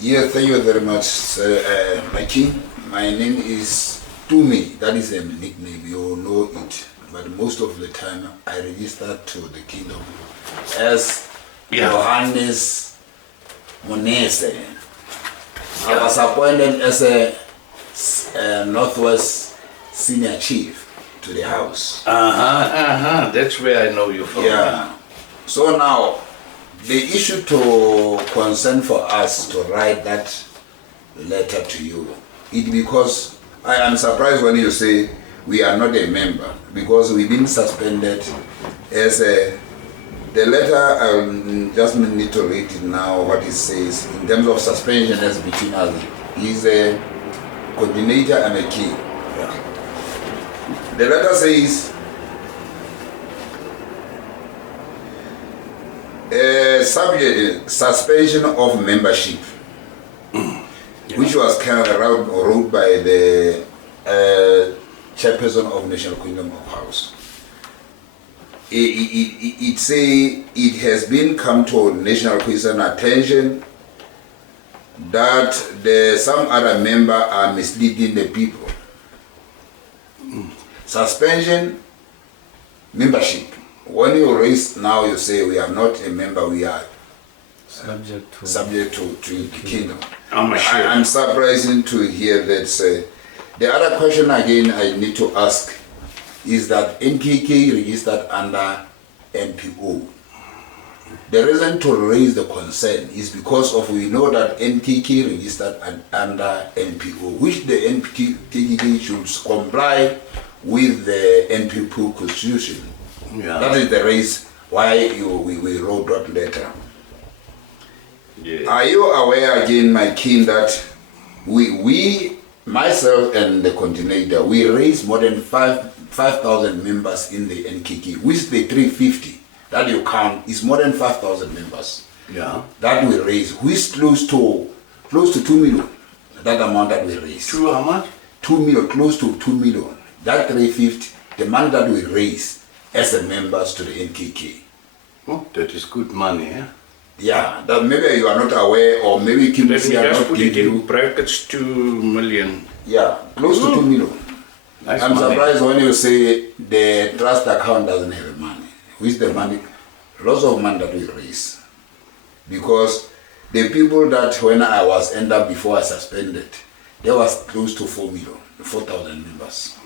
Yeah, thank you very much, my king. My name is Tumi. That is a nickname. You all know it. But most of the time, I register to the kingdom as Johannes Monese. I was appointed as a Northwest Senior Chief to the house. That's where I know you from. Yeah. So now, the issue to concern for us to write that letter to you, it because I am surprised when you say we are not a member, because we've been suspended as a. The letter, I just need to read it now, what it says in terms of suspension as between us. He's a coordinator and a key. Yeah. The letter says, subject suspension of membership, which was wrote by the chairperson of National Kingdom of House. It say it has been come to National Khoisan attention that some other member are misleading the people. Suspension, membership. When you raise now, you say we are not a member, we are subject to the kingdom. I'm surprised to hear that. The other question again I need to ask is that NKK registered under NPO. The reason to raise the concern is because of we know that NKK registered under NPO, which the NKK should comply with the NPO constitution. Yeah. That is the reason why we wrote that letter. Yeah. Are you aware again, my king, that we myself and the coordinator, we raised more than 5,000 members in the NKK, which the 350 that you count is more than 5,000 members. Yeah. That we raised, which close to 2 million. That amount that we raised. How much? 2 million, close to 2 million. That 350, the money that we raised as the members to the NKK. Oh, that is good money, eh? Yeah, that maybe you are not aware, or maybe Kim Let me just put it in brackets, 2 million. Yeah, close to 2 million. Nice. I'm surprised when you say the trust account doesn't have money. Which the money, lots of money that we raise. Because the people that when I was ended up before I suspended, there was close to 4,000 members.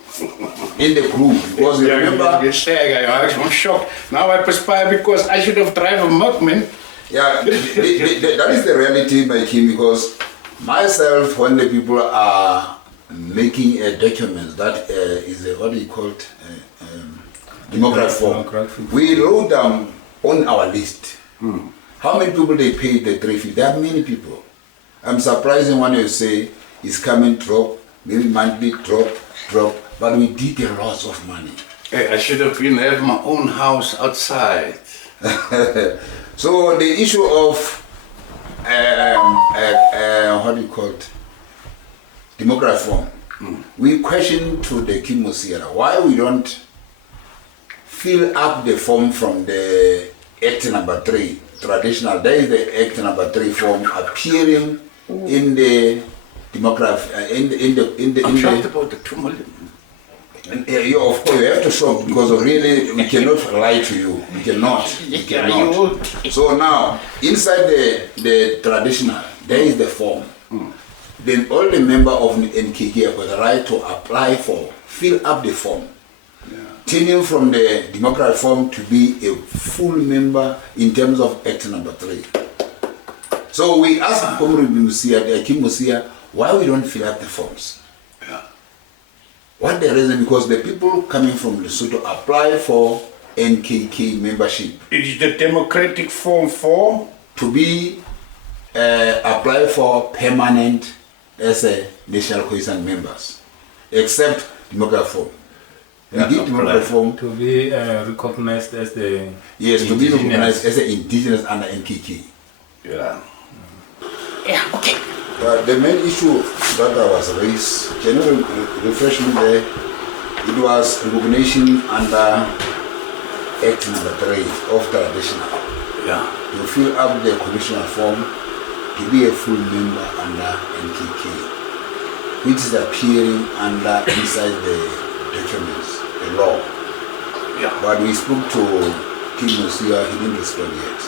In the group, because you remember... I'm shocked. Now I perspire because I should have driven a milkman. Yeah, that is the reality, my king, because myself, when the people are making a document that is a, what do you call it, democratic form, we wrote down on our list how many people they paid the 350. There are many people. I'm surprised when you say it's coming drop, maybe monthly drop, but we did a lot of money. Hey, I should have been having my own house outside. So the issue of what do you call it, democratic form, we question to the King Musiara why we don't fill up the form from the Act number 3 traditional. There is the Act number 3 form appearing in the democratic I'm shocked about the 2 million. You, of course, you have to show, because really we cannot lie to you. We cannot. So now, inside the traditional, there is the form. Then all the member of NKK have the right to apply for, fill up the form. Turning from the democratic form to be a full member in terms of Act number 3. So we asked Comrade Musia, the King Musia, why we don't fill up the forms. What the reason? Because the people coming from Lesotho apply for NKK membership. It is the democratic form for? To be apply for permanent as a National Khoisan members, except democratic form. We did democratic form to be recognized as the to be recognized as an indigenous under NKK. Yeah, okay. The main issue that I was raised, can you refresh me there? It was recognition under Act number 3 of traditional. Yeah. You fill up the conditional form to be a full member under NKK, which is appearing under inside the documents, the law. Yeah. But we spoke to King Musia, he didn't respond yet.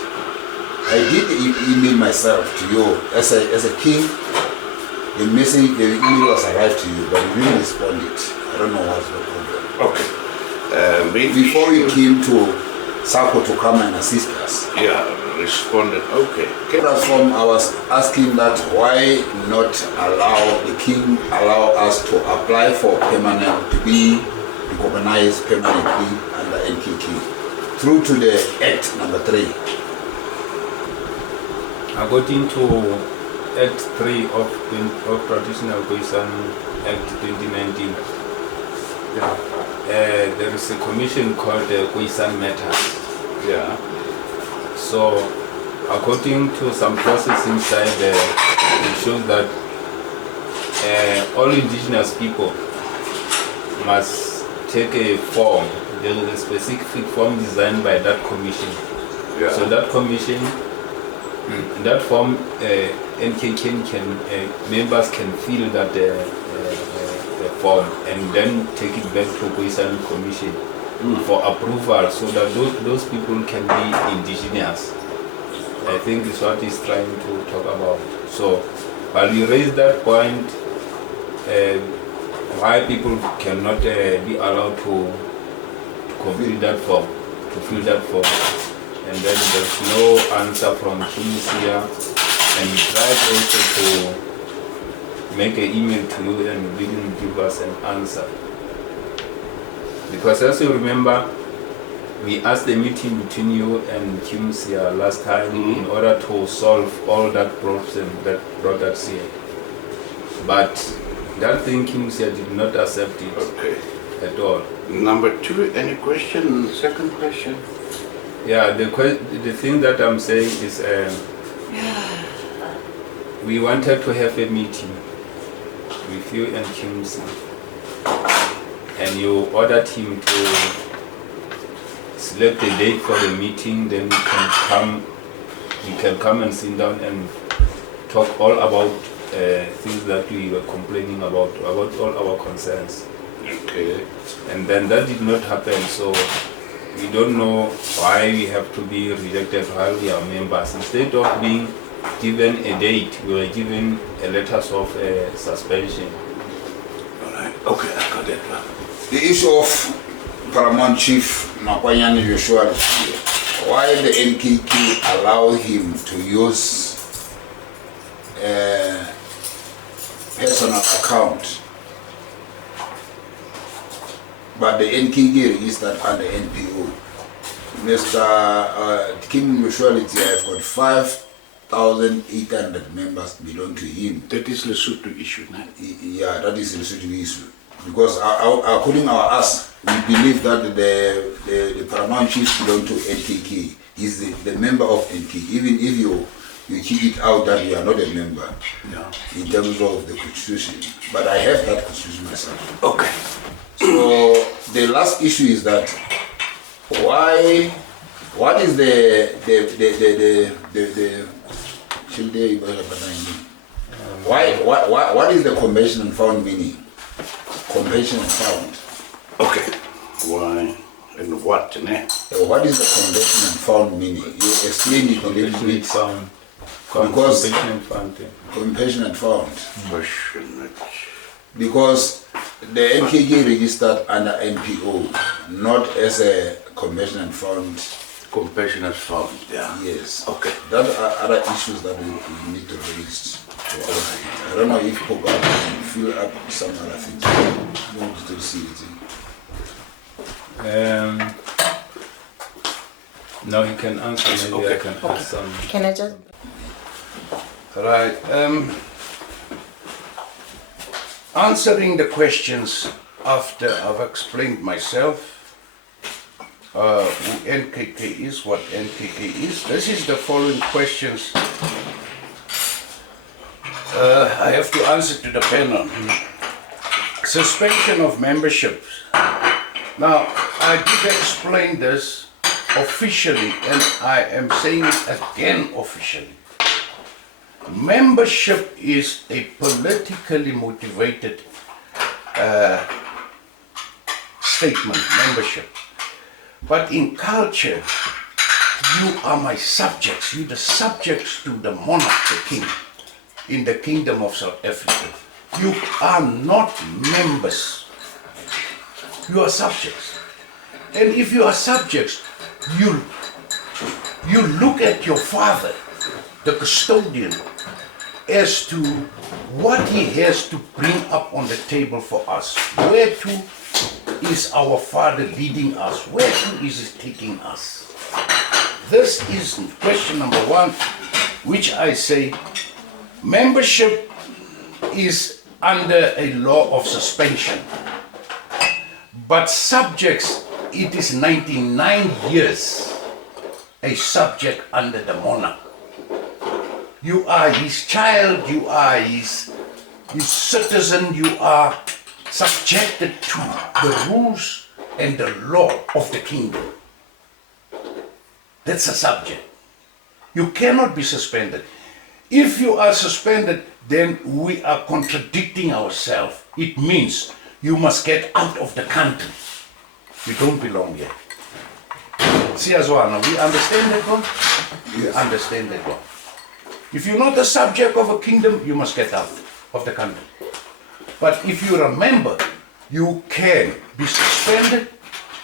I did email myself to you as a king. The message, the email was arrived to you, but you didn't respond it. I don't know what's the problem. Okay. Before we came to Sako to come and assist us. Yeah, responded. Okay. From I was asking that why not allow the king allow us to apply for permanent to be recognized permanently under NKK through to the Act number 3. According to Act 3 of Traditional Khoisan Act 2019, there is a commission called the Khoisan Matters. Yeah. So, according to some process inside there, it shows that all indigenous people must take a form. There is a specific form designed by that commission. Yeah. So that commission, that form, NKK can members can fill that form and then take it back to Khoisan Commission for approval, so that those people can be indigenous. I think is what he's trying to talk about. So, while you raise that point, why people cannot be allowed to complete that form, to fill that form, and then there's no answer from Tunisia, and we tried also to make an email to you and you didn't give us an answer. Because as you remember, we asked the meeting between you and Kimsia last time in order to solve all that problem that brought us here. But that thing Kimsia did not accept it at all. Number 2, any question? Second question? Yeah, the thing that I'm saying is we wanted to have a meeting with you and Kimsia, and you ordered him to select a date for the meeting, then you can come and sit down and talk all about things that we were complaining about all our concerns. Okay. And then that did not happen, so we don't know why we have to be rejected while we are members. Instead of being given a date, we were given a letters of suspension. Alright, okay, I got that one. The issue of Paramount Chief Makwanyane Joshua, why the NKK allow him to use a personal account, but the NKK registered under NPO. Mr. Kim Joshua, I've got 5,800 members belong to him. That is Lesotho issue, no? Yeah, that is the Lesotho issue. Because according to us, we believe that the Paramount Chief belong to NKK. He's the member of NKK. Even if you kick it out that you are not a member, in terms of the constitution. But I have that constitution myself. Okay. So the last issue is that what is what is the convention and found meaning? Convention and found. Okay. Why and what? Ne? What is the convention and found meaning? You explain it a little bit. Found. Because Compassion and found. convention and found. Question. Because the NKK registered under NPO, not as a convention and found. Compassionate found, yeah. Yes. Okay. That are other issues that we need to raise. I don't know if Phoka can fill up some other things. I want to see it. Now you can answer, maybe Okay. I can ask some. Can I just? Right. Answering the questions after I've explained myself who NKK is, what NKK is. This is the following questions I have to answer to the panel. Suspension of membership. Now, I did explain this officially, and I am saying it again officially. Membership is a politically motivated statement, membership. But in culture, you are my subjects. You're the subjects to the monarch, the king, in the Kingdom of South Africa. You are not members. You are subjects. And if you are subjects, you look at your father, the custodian, as to what he has to bring up on the table for us. Where to is our Father leading us? Where to is he taking us? This is question number one, which I say membership is under a law of suspension. But subjects, it is 99 years a subject under the monarch. You are his child, you are his citizen, you are subjected to the rules and the law of the kingdom. That's a subject. You cannot be suspended. If you are suspended, then we are contradicting ourselves. It means you must get out of the country. You don't belong here. See, Azwana, we understand that one? We understand that one. If you're not the subject of a kingdom, you must get out of the country. But if you're a member, you can be suspended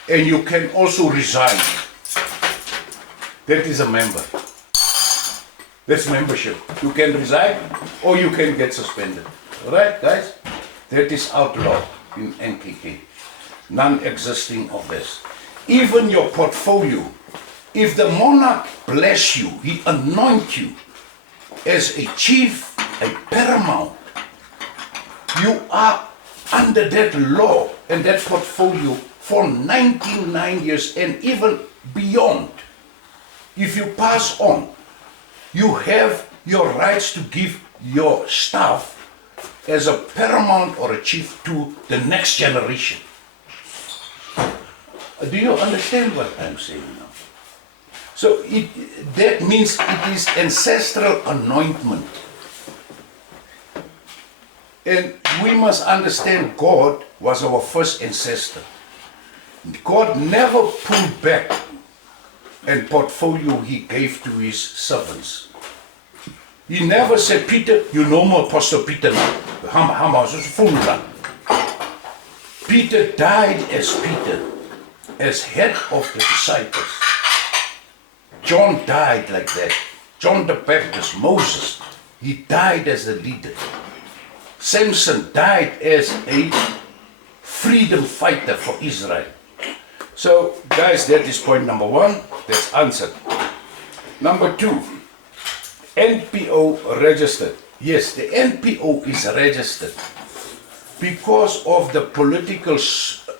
and you can also resign. That is a member. That's membership. You can resign or you can get suspended. Alright, guys? That is outlawed in NKK. Non-existing of this. Even your portfolio, if the monarch bless you, he anoint you as a chief, a paramount, you are under that law and that portfolio for 99 years and even beyond. If you pass on, you have your rights to give your staff as a paramount or a chief to the next generation. Do you understand what I'm saying now? So that means it is ancestral anointment. And we must understand God was our first ancestor. God never pulled back and portfolio he gave to his servants. He never said, Peter, you no more Apostle Peter now. Peter died as Peter, as head of the disciples. John died like that. John the Baptist, Moses, he died as the leader. Samson died as a freedom fighter for Israel. So, guys, that is point number one. That's answered. Number two, NPO registered. Yes, the NPO is registered because of the political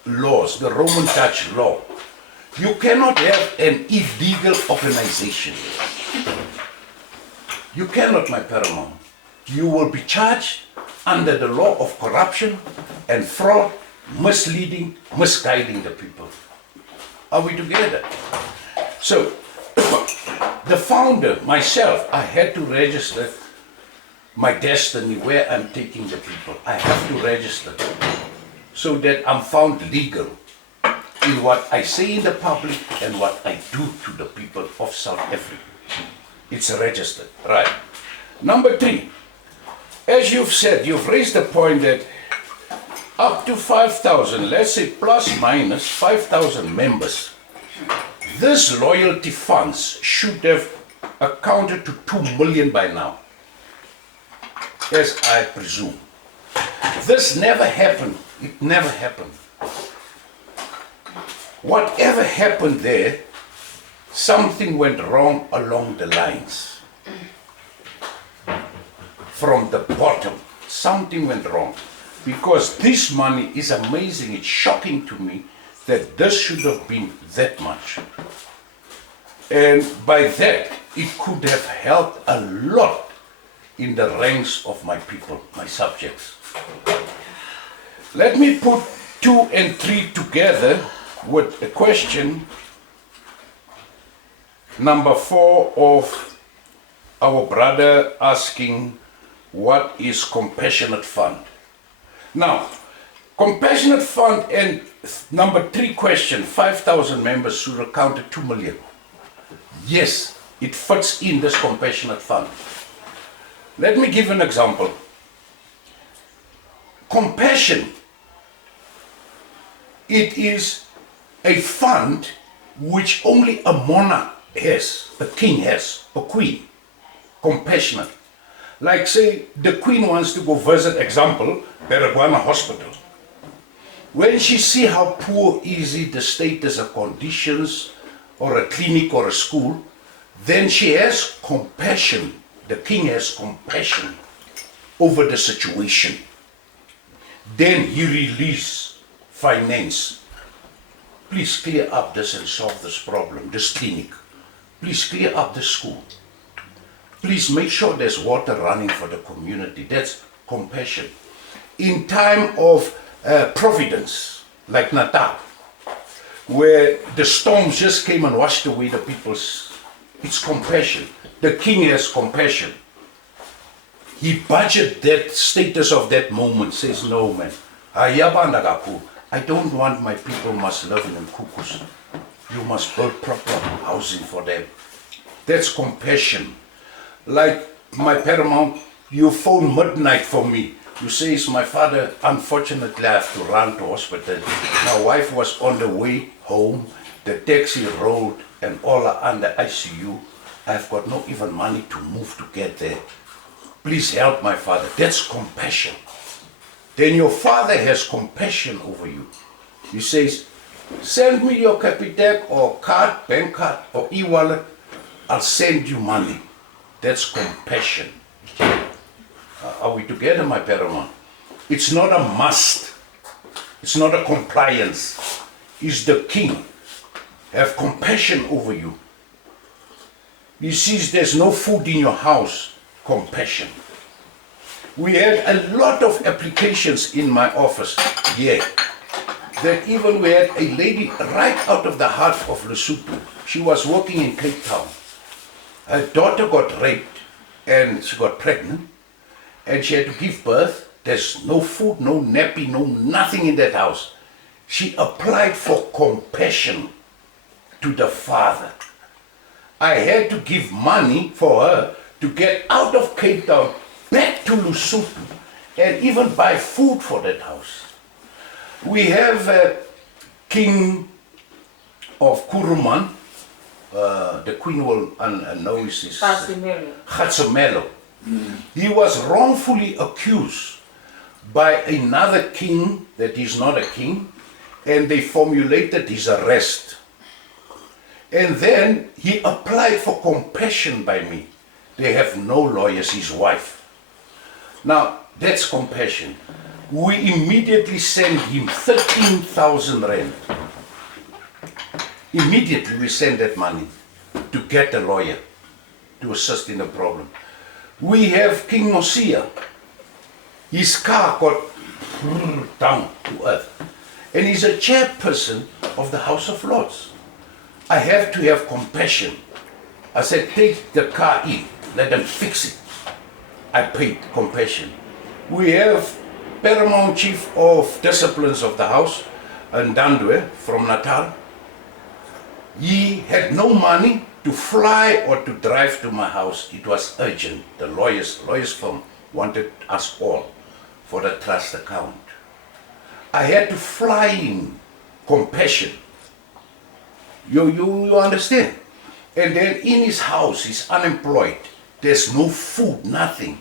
laws, the Roman Dutch law. You cannot have an illegal organization. You cannot, my paramount. You will be charged under the law of corruption and fraud, misleading, misguiding the people. Are we together? So, the founder, myself, I had to register my destiny, where I'm taking the people. I have to register so that I'm found legal in what I say in the public and what I do to the people of South Africa. It's registered, right. Number three, as you've said, you've raised the point that up to 5,000, let's say plus minus 5,000 members, this loyalty funds should have accounted to 2 million by now, as I presume. This never happened. It never happened. Whatever happened there, something went wrong along the lines. From the bottom, something went wrong. Because this money is amazing, it's shocking to me that this should have been that much. And by that, it could have helped a lot in the ranks of my people, my subjects. Let me put 2 and 3 together with a question number 4 of our brother asking what is compassionate fund. Now, compassionate fund, and number 3 question, 5,000 members should account at 2 million. Yes, it fits in this compassionate fund. Let me give an example. Compassion, it is a fund which only a monarch has, a king has, a queen. Compassionate. Like say, the queen wants to go visit, example, Baragwana Hospital. When she see how poor is it, the status of conditions, or a clinic or a school, then she has compassion. The king has compassion over the situation. Then he release finance. Please clear up this and solve this problem, this clinic. Please clear up the school. Please make sure there's water running for the community. That's compassion. In time of providence, like Ntate, where the storms just came and washed away the people's, it's compassion. The king has compassion. He budgeted that status of that moment, says, no man, I don't want my people must live in cuckoos. You must build proper housing for them. That's compassion. Like my paramount, you phone midnight for me. You say, it's my father, unfortunately I have to run to hospital. My wife was on the way home, the taxi rolled and all are under ICU. I've got no even money to move to get there. Please help my father. That's compassion. Then your father has compassion over you. He says, send me your Capitec or card, bank card or e-wallet. I'll send you money. That's compassion. Are we together, my paramount? It's not a must. It's not a compliance. It's the king. Have compassion over you. He sees there's no food in your house. Compassion. We had a lot of applications in my office here. That even we had a lady right out of the heart of Lesotho. She was working in Cape Town. Her daughter got raped and she got pregnant and she had to give birth. There's no food, no nappy, no nothing in that house. She applied for compassion to the father. I had to give money for her to get out of Cape Town back to Lesotho and even buy food for that house. We have a king of Kuruman, the queen will know his Khatsamelo. He was wrongfully accused by another king that is not a king, and they formulated his arrest. And then he applied for compassion by me. They have no lawyers, his wife. Now, that's compassion. We immediately send him 13,000 rand. Immediately we send that money to get a lawyer to assist in the problem. We have King Mosia. His car got down to earth. And he's a chairperson of the House of Lords. I have to have compassion. I said, take the car in, let them fix it. I paid compassion. We have Paramount Chief of Disciplines of the House, Ndandwe from Natal. He had no money to fly or to drive to my house. It was urgent. The lawyers firm wanted us all for the trust account. I had to fly in. Compassion. You understand? And then in his house, he's unemployed. There's no food, nothing.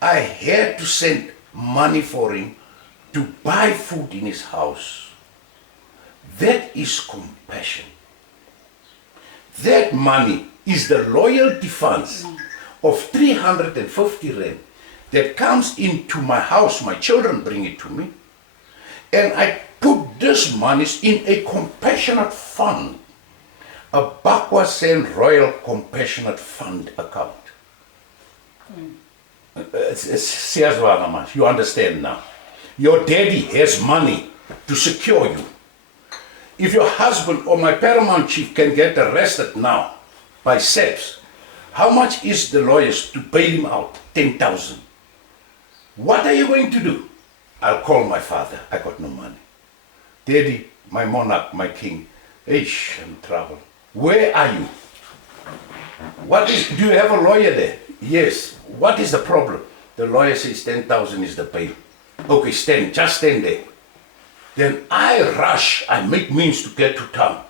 I had to send money for him to buy food in his house. That is compassion. That money is the loyalty funds of 350 rand that comes into my house. My children bring it to me. And I put this money in a compassionate fund, a Bakwa Sen Royal Compassionate Fund account. You understand now. Your daddy has money to secure you. If your husband or my paramount chief can get arrested now by SAPS, How much is the lawyers to bail him out? 10,000. What are you going to do? I'll call my father. I got no money. Daddy, my monarch, my king. Ish, I'm in trouble. Where are you? Do you have a lawyer there? Yes. What is the problem? The lawyer says 10,000 is the bail. Okay, just stand there. Then I rush, I make means to get to town.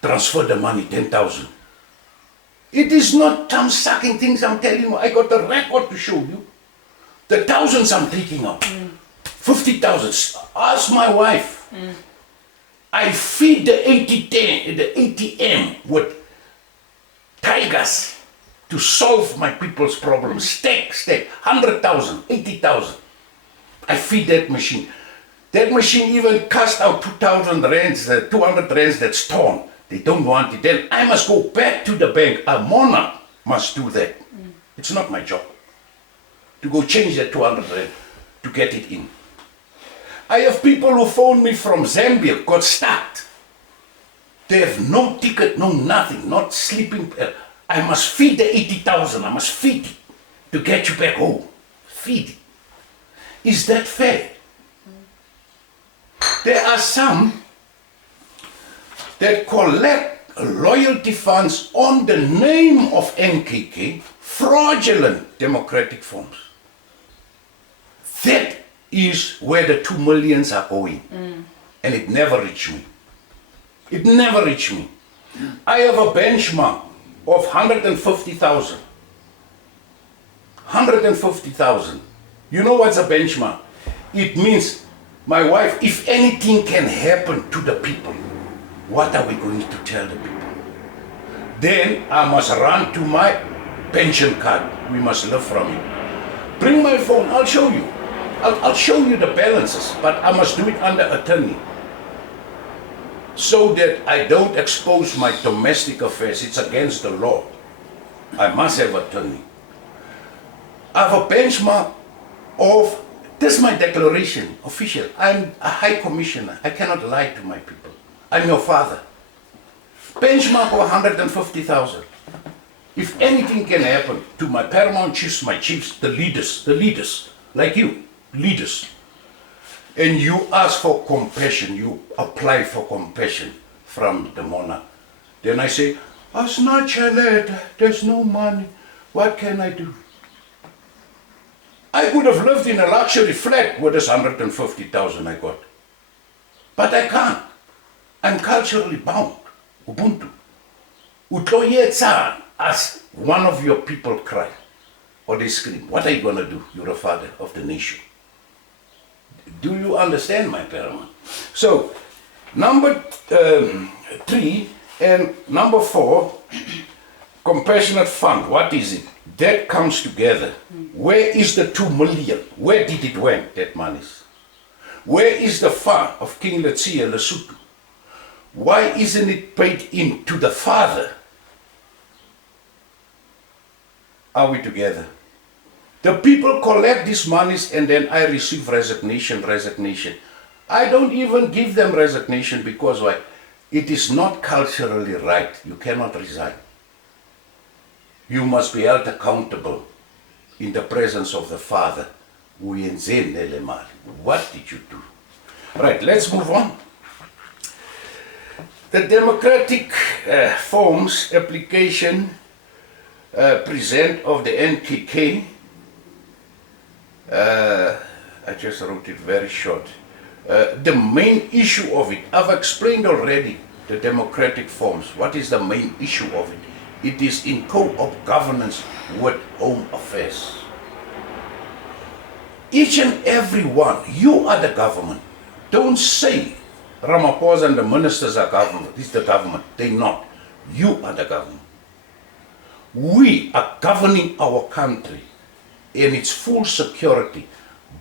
Transfer the money, 10,000. It is not thumb-sucking things I'm telling you. I got a record to show you. The thousands I'm taking out. 50,000. Ask my wife. I feed the ATM with tigers to solve my people's problems. Stack, 100,000, 80,000. I feed that machine. That machine even cast out 2,000 rands, 200 rands that's torn. They don't want it. Then I must go back to the bank. A monarch must do that. It's not my job to go change that 200 rand to get it in. I have people who phone me from Zambia, got stuck. They have no ticket, no nothing, not sleeping. I must feed the 80,000. I must feed it to get you back home. Feed it. Is that fair? There are some that collect loyalty funds on the name of NKK, fraudulent democratic forms. That is where the 2 millions are going. And it never reached me. It never reached me. I have a benchmark of 150,000. 150,000. You know what's a benchmark? It means, my wife, if anything can happen to the people, what are we going to tell the people? Then I must run to my pension card. We must live from it. Bring my phone, I'll show you. I'll show you the balances, but I must do it under attorney. So that I don't expose my domestic affairs. It's against the law. I must have attorney. I have a benchmark of, this is my declaration, official. I'm a high commissioner. I cannot lie to my people. I'm your father. Benchmark of 150,000. If anything can happen to my paramount chiefs, my chiefs, the leaders, like you, leaders, and you ask for compassion, you apply for compassion from the monarch, then I say, there's no money, what can I do? I could have lived in a luxury flat with this 150,000 I got, but I can't. I'm culturally bound. Ubuntu. Utloyetsa, as one of your people cry, or they scream, what are you going to do? You're a father of the nation. Do you understand, my paramount? So, number 3 and number 4, compassionate fund. What is it? That comes together. Where is the 2 million? Where did it went, that money? Where is the fund of King Letsia Lesotho? Why isn't it paid in to the father? Are we together? The people collect these monies and then I receive resignation. I don't even give them resignation because why? It is not culturally right. You cannot resign. You must be held accountable in the presence of the father. What did you do? Right, let's move on. The democratic forms application present of the NKK, I just wrote it very short. The main issue of it, I've explained already the democratic forms. What is the main issue of it? It is in co-op governance with home affairs. Each and every one, you are the government. Don't say Ramaphosa and the ministers are government. This is the government. They're not. You are the government. We are governing our country in its full security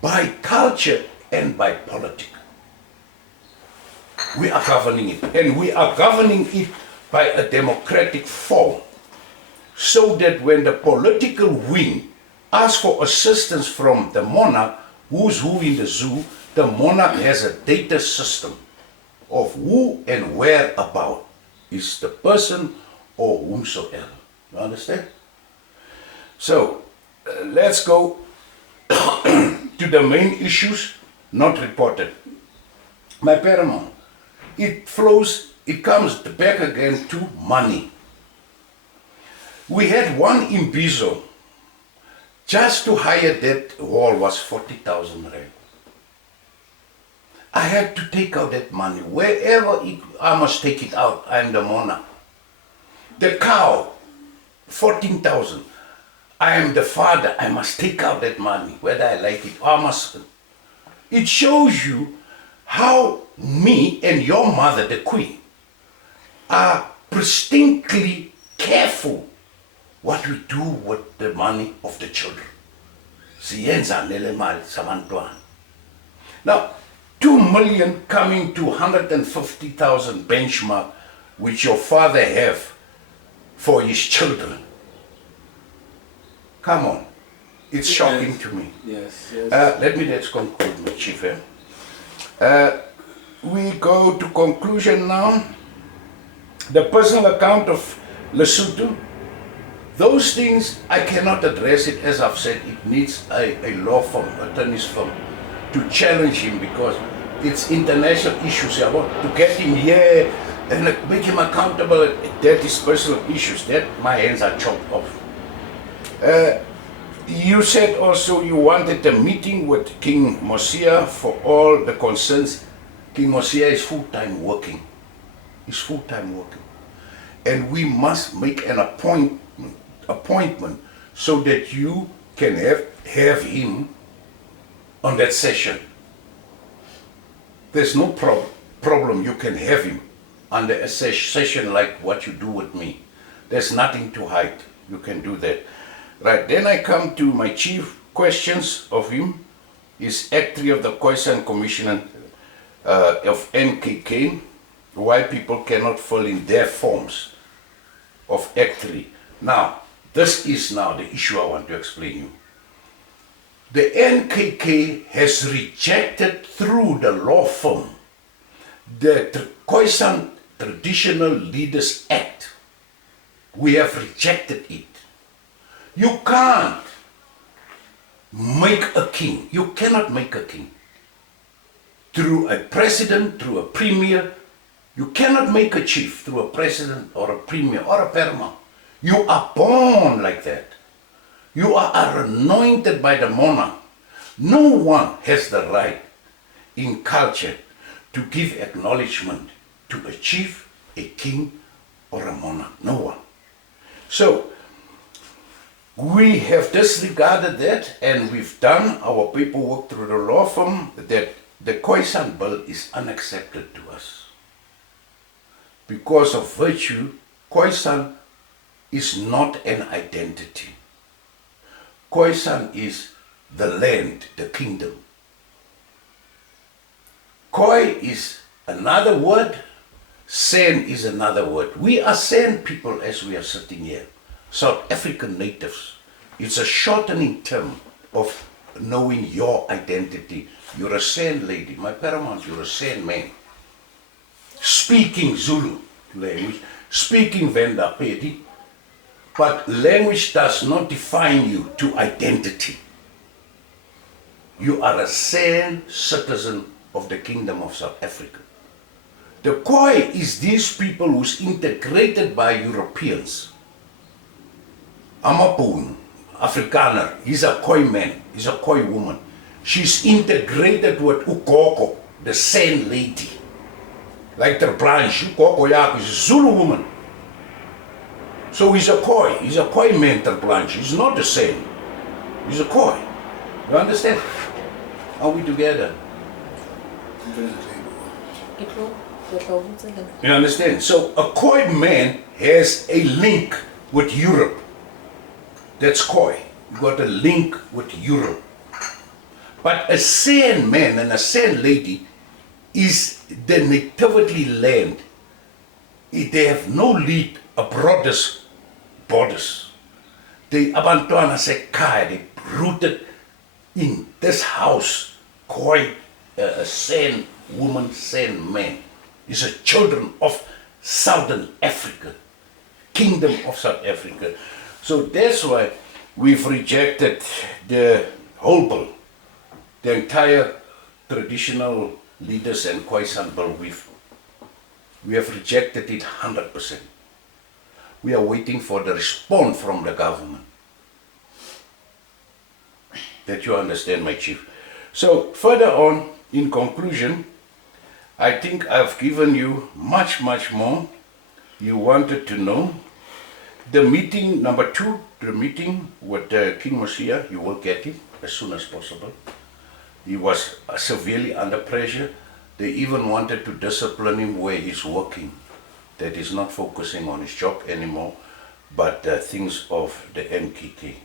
by culture and by politics. We are governing it, and we are governing it by a democratic form, so that when the political wing asks for assistance from the monarch, who's who in the zoo, the monarch has a data system of who and where about is the person or whomsoever. You understand? So, let's go to the main issues not reported. My paramount, it comes back again to money. We had one imbizo, just to hire that hall was 40,000 rand. I had to take out that money, I must take it out, I'm the monarch. The cow, 14,000. I am the father, I must take out that money, whether I like it or mustn't. It shows you how me and your mother, the queen, are distinctly careful what we do with the money of the children. Now, 2 million coming to 150,000 benchmark which your father have for his children. Come on, it's shocking to me. Yes. Let's conclude, my chief. We go to conclusion now. The personal account of Lesotho, those things I cannot address it, as I've said, it needs a law firm, attorney's firm, to challenge him because it's international issues. I want to get him here and make him accountable. That is personal issues. That my hands are chopped off. You said also you wanted a meeting with King Mosia for all the concerns. King Mosia is full-time working. He's full-time working. And we must make an appointment so that you can have him on that session. There's no problem. You can have him under a session like what you do with me. There's nothing to hide. You can do that. Right, then I come to my chief questions of him. Is Act 3 of the Khoisan Commission of NKK, why people cannot fill in their forms of Act 3. Now, this is now the issue I want to explain you. The NKK has rejected through the law firm the Khoisan Traditional Leaders Act. We have rejected it. You can't make a king. You cannot make a king. Through a president, through a premier. You cannot make a chief through a president or a premier or a paramount. You are born like that. You are anointed by the monarch. No one has the right in culture to give acknowledgement to a chief, a king, or a monarch. No one. So, we have disregarded that and we've done our paperwork through the law firm that the Khoisan bill is unaccepted to us. Because of virtue, Khoisan is not an identity. Khoisan is the land, the kingdom. Khoi is another word, San is another word. We are San people as we are sitting here. South African natives. It's a shortening term of knowing your identity. You're a San lady, my paramount, you're a San man. Speaking Zulu language, speaking Venda Pedi, but language does not define you to identity. You are a San citizen of the Kingdom of South Africa. The Khoi is these people who's integrated by Europeans. Amapun, Afrikaner, he's a Khoi man, he's a Khoi woman. She's integrated with Ukoko, the San lady. Like the branch, Ukoko Yak is a Zulu woman. So he's a Khoi man, the branch. He's not the same. He's a Khoi. You understand? Are we together? You understand? So a Khoi man has a link with Europe. That's Khoi. You got a link with Europe. But a San man and a San lady is the nativity land. They have no lead abroad this borders. They Abantuana say Kai, they rooted in this house. Khoi, a San woman, San man, is a children of Southern Africa, Kingdom of South Africa. So that's why We've rejected the whole bill, the entire traditional leaders and Khoisan bill. We have rejected it 100%. We are waiting for the response from the government. That you understand, my chief. So further on, in conclusion, I think I've given you much more you wanted to know. The meeting, number 2, the meeting with King Mosia, you will get it as soon as possible. He was severely under pressure. They even wanted to discipline him where he's working, that he's not focusing on his job anymore, but things of the NKK.